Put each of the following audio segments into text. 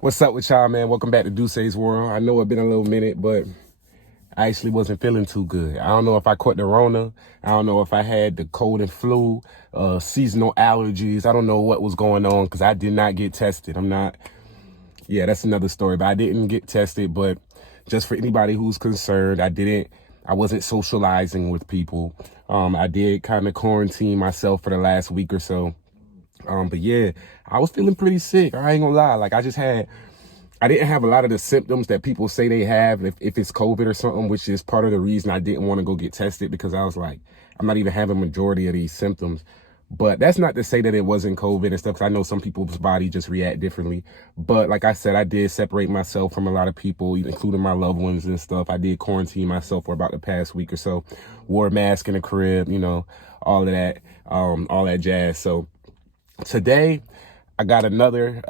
What's up with y'all, man? Welcome back to Dussei's World. I know it's been a little minute, but I actually wasn't feeling too good. I don't know if I caught the Rona. I don't know if I had the cold and flu, seasonal allergies. I don't know what was going on because I did not get tested. Yeah, that's another story, but I didn't get tested. But just for anybody who's concerned, I wasn't socializing with people. I did kind of quarantine myself for the last week or so. But yeah, I was feeling pretty sick. I ain't gonna lie. Like I didn't have a lot of the symptoms that people say they have if it's COVID or something, which is part of the reason I didn't want to go get tested, because I was like, I'm not even having majority of these symptoms. But that's not to say that it wasn't COVID and stuff, because I know some people's body just react differently. But like I said, I did separate myself from a lot of people, including my loved ones and stuff. I did quarantine myself for about the past week or so, wore a mask in the crib, all of that, all that jazz. So today I got another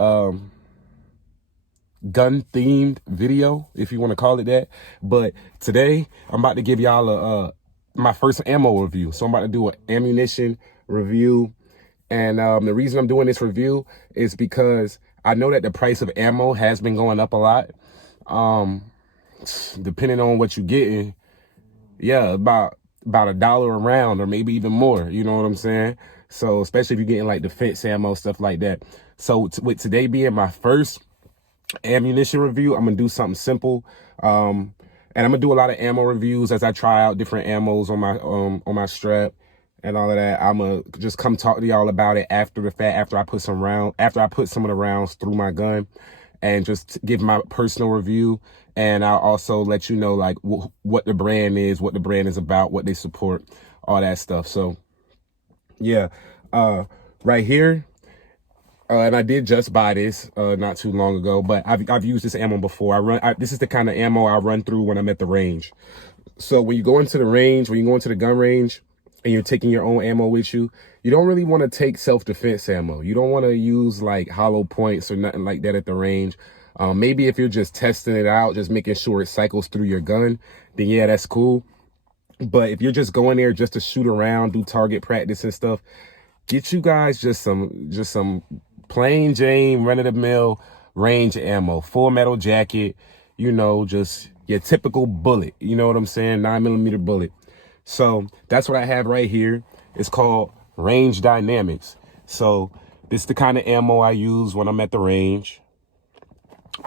gun-themed video, if you want to call it that. But today I'm about to give y'all my first ammo review. So I'm about to do an ammunition review, and the reason I'm doing this review is because I know that the price of ammo has been going up a lot. Depending on what you're getting, yeah, about $1 a round or maybe even more, you know what I'm saying? So especially if you're getting like defense ammo, stuff like that. So with today being my first ammunition review, I'm gonna do something simple, and I'm gonna do a lot of ammo reviews as I try out different ammos on my strap and all of that. I'm gonna just come talk to y'all about it after the fact, after I put some of the rounds through my gun, and just give my personal review. And I'll also let you know like what the brand is, what the brand is about, what they support, all that stuff. So yeah, right here. And I did just buy this not too long ago, but I've used this ammo before. This is the kind of ammo I run through when I'm at the range. So when you go into the range, when you go into the gun range and you're taking your own ammo with you, you don't really want to take self-defense ammo. You don't want to use like hollow points or nothing like that at the range. Maybe if you're just testing it out, just making sure it cycles through your gun, then yeah, that's cool. But if you're just going there just to shoot around, do target practice and stuff, get you guys just some plain Jane run-of-the-mill range ammo, full metal jacket, just your typical bullet. You know what I'm saying? 9mm bullet. So that's what I have right here. It's called Range Dynamics. So this is the kind of ammo I use when I'm at the range.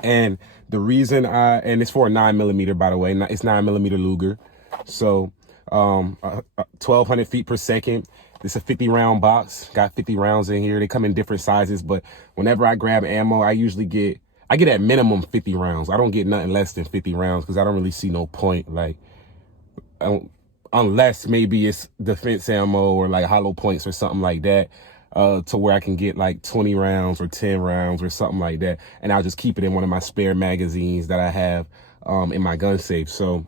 And the reason and it's for a 9mm, by the way, it's 9mm Luger. So 1,200 feet per second. It's a 50 round box, got 50 rounds in here. They come in different sizes, but whenever I grab ammo, I get at minimum 50 rounds. I don't get nothing less than 50 rounds because I don't really see no point. Like, unless maybe it's defense ammo or like hollow points or something like that, to where I can get like 20 rounds or 10 rounds or something like that. And I'll just keep it in one of my spare magazines that I have in my gun safe. So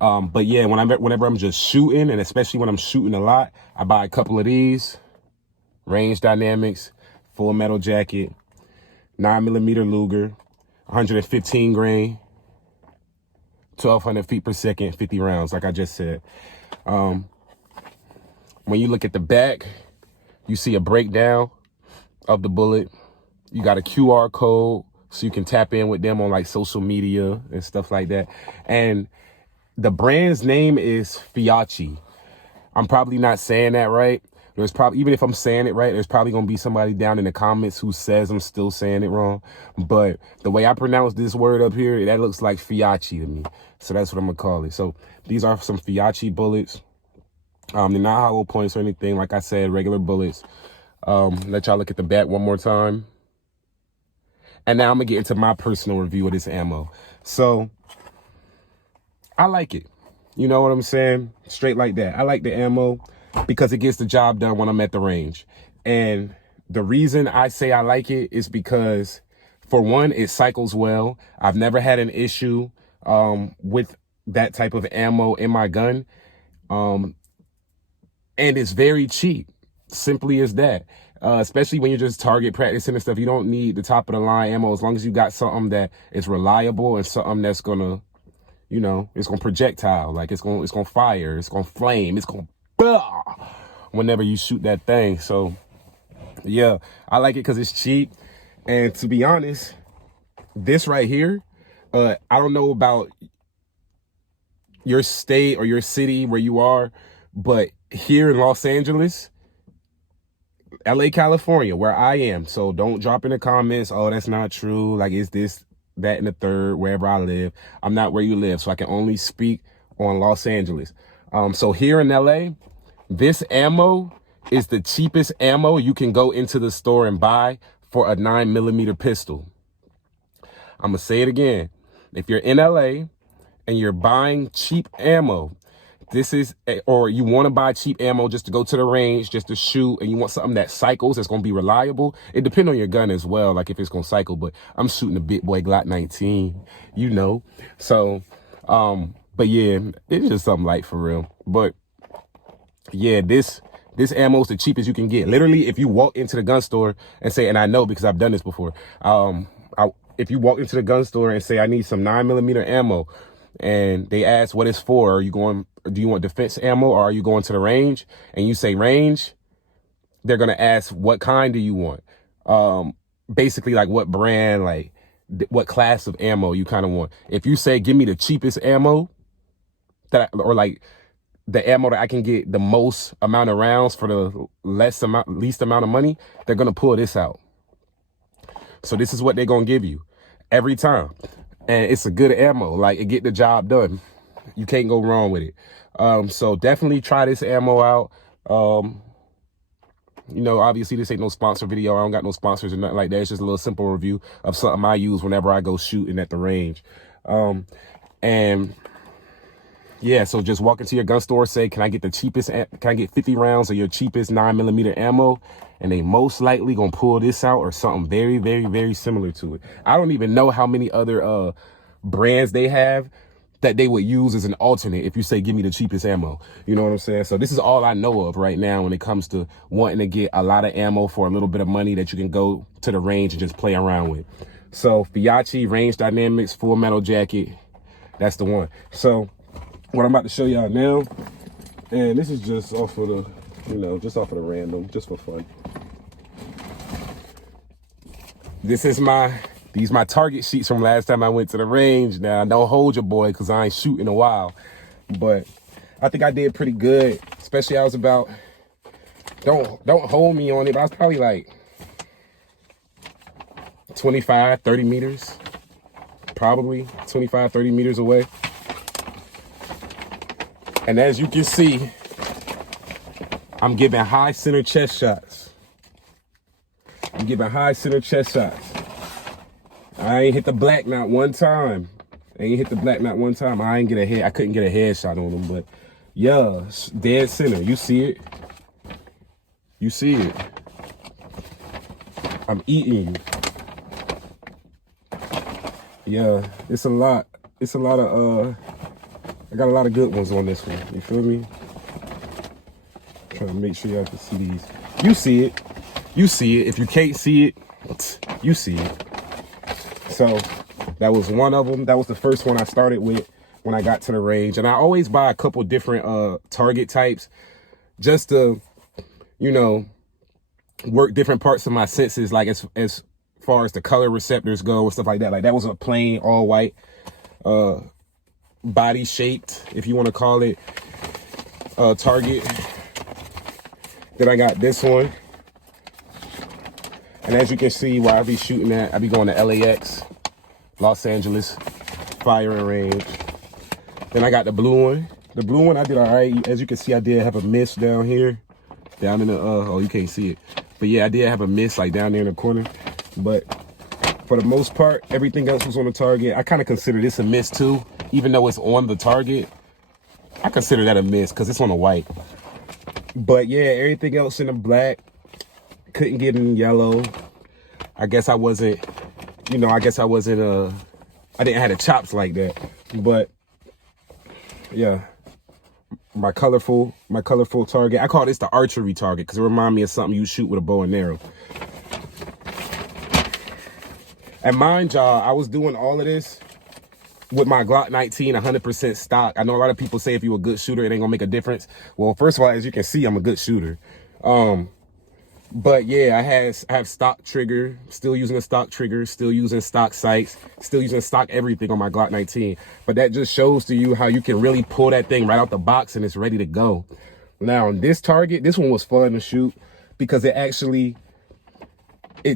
but yeah, whenever I'm just shooting, and especially when I'm shooting a lot, I buy a couple of these. Range Dynamics, full metal jacket, 9mm Luger, 115 grain, 1,200 feet per second, 50 rounds, like I just said. When you look at the back, you see a breakdown of the bullet. You got a QR code, so you can tap in with them on like social media and stuff like that. And the brand's name is Fiachi. I'm probably not saying that right. Even if I'm saying it right, there's probably going to be somebody down in the comments who says I'm still saying it wrong. But the way I pronounce this word up here, that looks like Fiachi to me. So that's what I'm going to call it. So these are some Fiachi bullets. They're not hollow points or anything. Like I said, regular bullets. Let y'all look at the back one more time. And now I'm going to get into my personal review of this ammo. So I like it. You know what I'm saying? Straight like that. I like the ammo because it gets the job done when I'm at the range. And the reason I say I like it is because, for one, it cycles well. I've never had an issue with that type of ammo in my gun. And it's very cheap. Simply as that. Especially when you're just target practicing and stuff. You don't need the top of the line ammo as long as you got something that is reliable and something that's gonna, it's gonna projectile, like it's gonna fire, it's gonna flame, it's gonna whenever you shoot that thing. So yeah, I like it because it's cheap. And to be honest, this right here, I don't know about your state or your city where you are, but here in Los Angeles, LA, California, where I am. So don't drop in the comments, oh, that's not true. Like, is this, that, and the third, wherever I live. I'm not where you live, so I can only speak on Los Angeles. So here in LA, this ammo is the cheapest ammo you can go into the store and buy for a 9mm pistol. I'm gonna say it again. If you're in LA and you're buying cheap ammo, this is, or you want to buy cheap ammo just to go to the range, just to shoot, and you want something that cycles, that's going to be reliable. It depends on your gun as well, like if it's going to cycle, but I'm shooting a big boy Glock 19, you know. So, but yeah, it's just something light for real. But yeah, this ammo is the cheapest you can get. Literally, if you walk into the gun store and say, and I know because I've done this before, if you walk into the gun store and say, I need some 9mm ammo, and they ask what it's for, do you want defense ammo, or are you going to the range? And you say range, they're going to ask, what kind do you want? Basically, like what brand, like what class of ammo you kind of want. If you say, give me the cheapest ammo, or like the ammo that I can get the most amount of rounds for the least amount of money, they're going to pull this out. So this is what they're going to give you every time. And it's a good ammo. Like, it get the job done. You can't go wrong with it. So definitely try this ammo out. You know, obviously this ain't no sponsor video. I don't got no sponsors or nothing like that. It's just a little simple review of something I use whenever I go shooting at the range. And yeah, so just walk into your gun store, say, can I get 50 rounds of your cheapest 9mm ammo? And they most likely gonna pull this out or something very, very, very similar to it. I don't even know how many other brands they have that they would use as an alternate if you say, give me the cheapest ammo. You know what I'm saying? So this is all I know of right now when it comes to wanting to get a lot of ammo for a little bit of money that you can go to the range and just play around with. So Fiachi Range Dynamics Full Metal Jacket, that's the one. So what I'm about to show y'all now, and this is just off of the, you know, just off of the random, just for fun. These my target sheets from last time I went to the range. Now, don't hold your boy because I ain't shooting in a while, but I think I did pretty good. Especially I was about, don't hold me on it, but I was probably like 25, 30 meters, probably 25, 30 meters away. And as you can see, I'm giving high center chest shots. I'm giving high center chest shots. I ain't hit the black not one time. I couldn't get a headshot on them, but yeah, dead center. You see it? You see it? I'm eating you. Yeah, it's a lot. It's a lot of, I got a lot of good ones on this one. You feel me? Trying to make sure y'all can see these. You see it. You see it. If you can't see it, you see it. So that was one of them. That was the first one I started with when I got to the range. And I always buy a couple different target types just to, you know, work different parts of my senses, like as far as the color receptors go and stuff like that. Like that was a plain all white body shaped, if you want to call it, target. Then I got this one. And as you can see, where I be shooting at, I be going to LAX, Los Angeles, firing range. Then I got the blue one. The blue one, I did all right. As you can see, I did have a miss down here, down in the, oh, you can't see it. But yeah, I did have a miss like down there in the corner. But for the most part, everything else was on the target. I kind of consider this a miss too, even though it's on the target. I consider that a miss because it's on the white. But yeah, everything else in the black. Couldn't get in yellow. I guess I wasn't, you know, I didn't have the chops like that. But yeah, my colorful target. I call this the archery target because it reminds me of something you shoot with a bow and arrow. And mind y'all, I was doing all of this with my Glock 19 100% stock. I know a lot of people say if you're a good shooter, it ain't gonna make a difference. Well, first of all, as you can see, I'm a good shooter. But yeah, I have stock trigger, still using a stock trigger, still using stock sights, still using stock everything on my Glock 19. But that just shows to you how you can really pull that thing right out the box and it's ready to go. Now on this target, this one was fun to shoot because it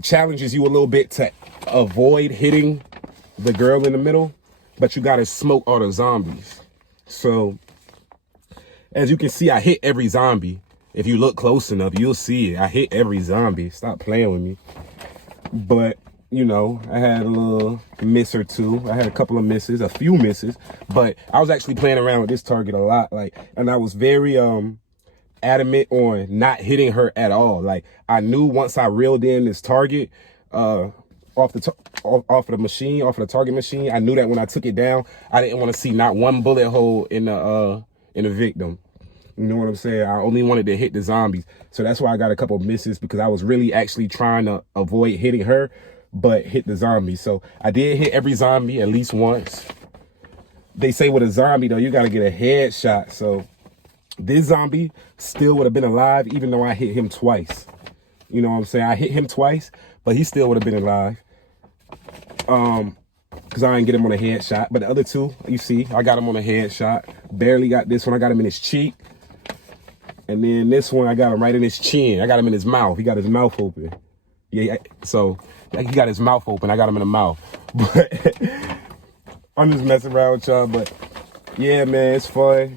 challenges you a little bit to avoid hitting the girl in the middle, but you gotta smoke all the zombies. So as you can see, I hit every zombie. If you look close enough, you'll see it. I hit every zombie. Stop playing with me. But, you know, I had a little miss or two. I had a couple of misses, a few misses. But I was actually playing around with this target a lot. And I was very adamant on not hitting her at all. Like, I knew once I reeled in this target off the target machine, I knew that when I took it down, I didn't want to see not one bullet hole in the victim. You know what I'm saying? I only wanted to hit the zombies. So that's why I got a couple misses, because I was really actually trying to avoid hitting her, but hit the zombies. So I did hit every zombie at least once. They say with a zombie, though, you got to get a headshot. So this zombie still would have been alive, even though I hit him twice. You know what I'm saying? I hit him twice, but he still would have been alive. Because I didn't get him on a headshot. But the other two, you see, I got him on a headshot. Barely got this one. I got him in his cheek. And then this one, I got him right in his chin. I got him in his mouth. He got his mouth open. Yeah, so he got his mouth open. I got him in the mouth. But I'm just messing around with y'all. But yeah, man, it's fun.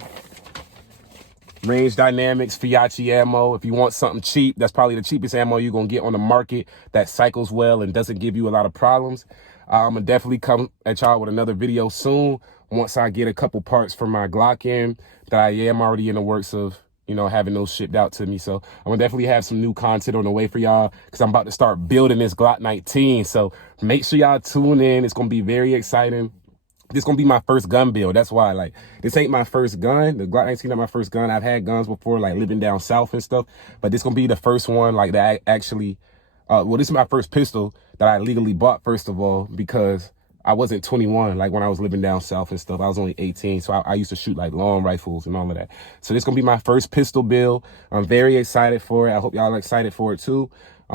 Range Dynamics, Fiachi ammo. If you want something cheap, that's probably the cheapest ammo you're going to get on the market that cycles well and doesn't give you a lot of problems. I'm going to definitely come at y'all with another video soon once I get a couple parts from my Glock in that I am already in the works of, you know, having those shipped out to me. So I'm gonna definitely have some new content on the way for y'all, because I'm about to start building this Glock 19. So make sure y'all tune in. It's gonna be very exciting. This gonna be my first gun build. That's why, like, this ain't my first gun. The Glock 19 not my first gun. I've had guns before, like living down south and stuff, but this gonna be the first one like that I actually, well, this is my first pistol that I legally bought, first of all, because I wasn't 21, like when I was living down south and stuff. I was only 18, so I used to shoot like long rifles and all of that. So this gonna be my first pistol build. I'm very excited for it. I hope y'all are excited for it too.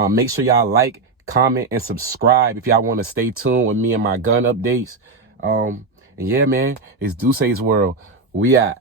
Make sure y'all like, comment, and subscribe if y'all want to stay tuned with me and my gun updates. And yeah, man, it's Dussei's World. We out.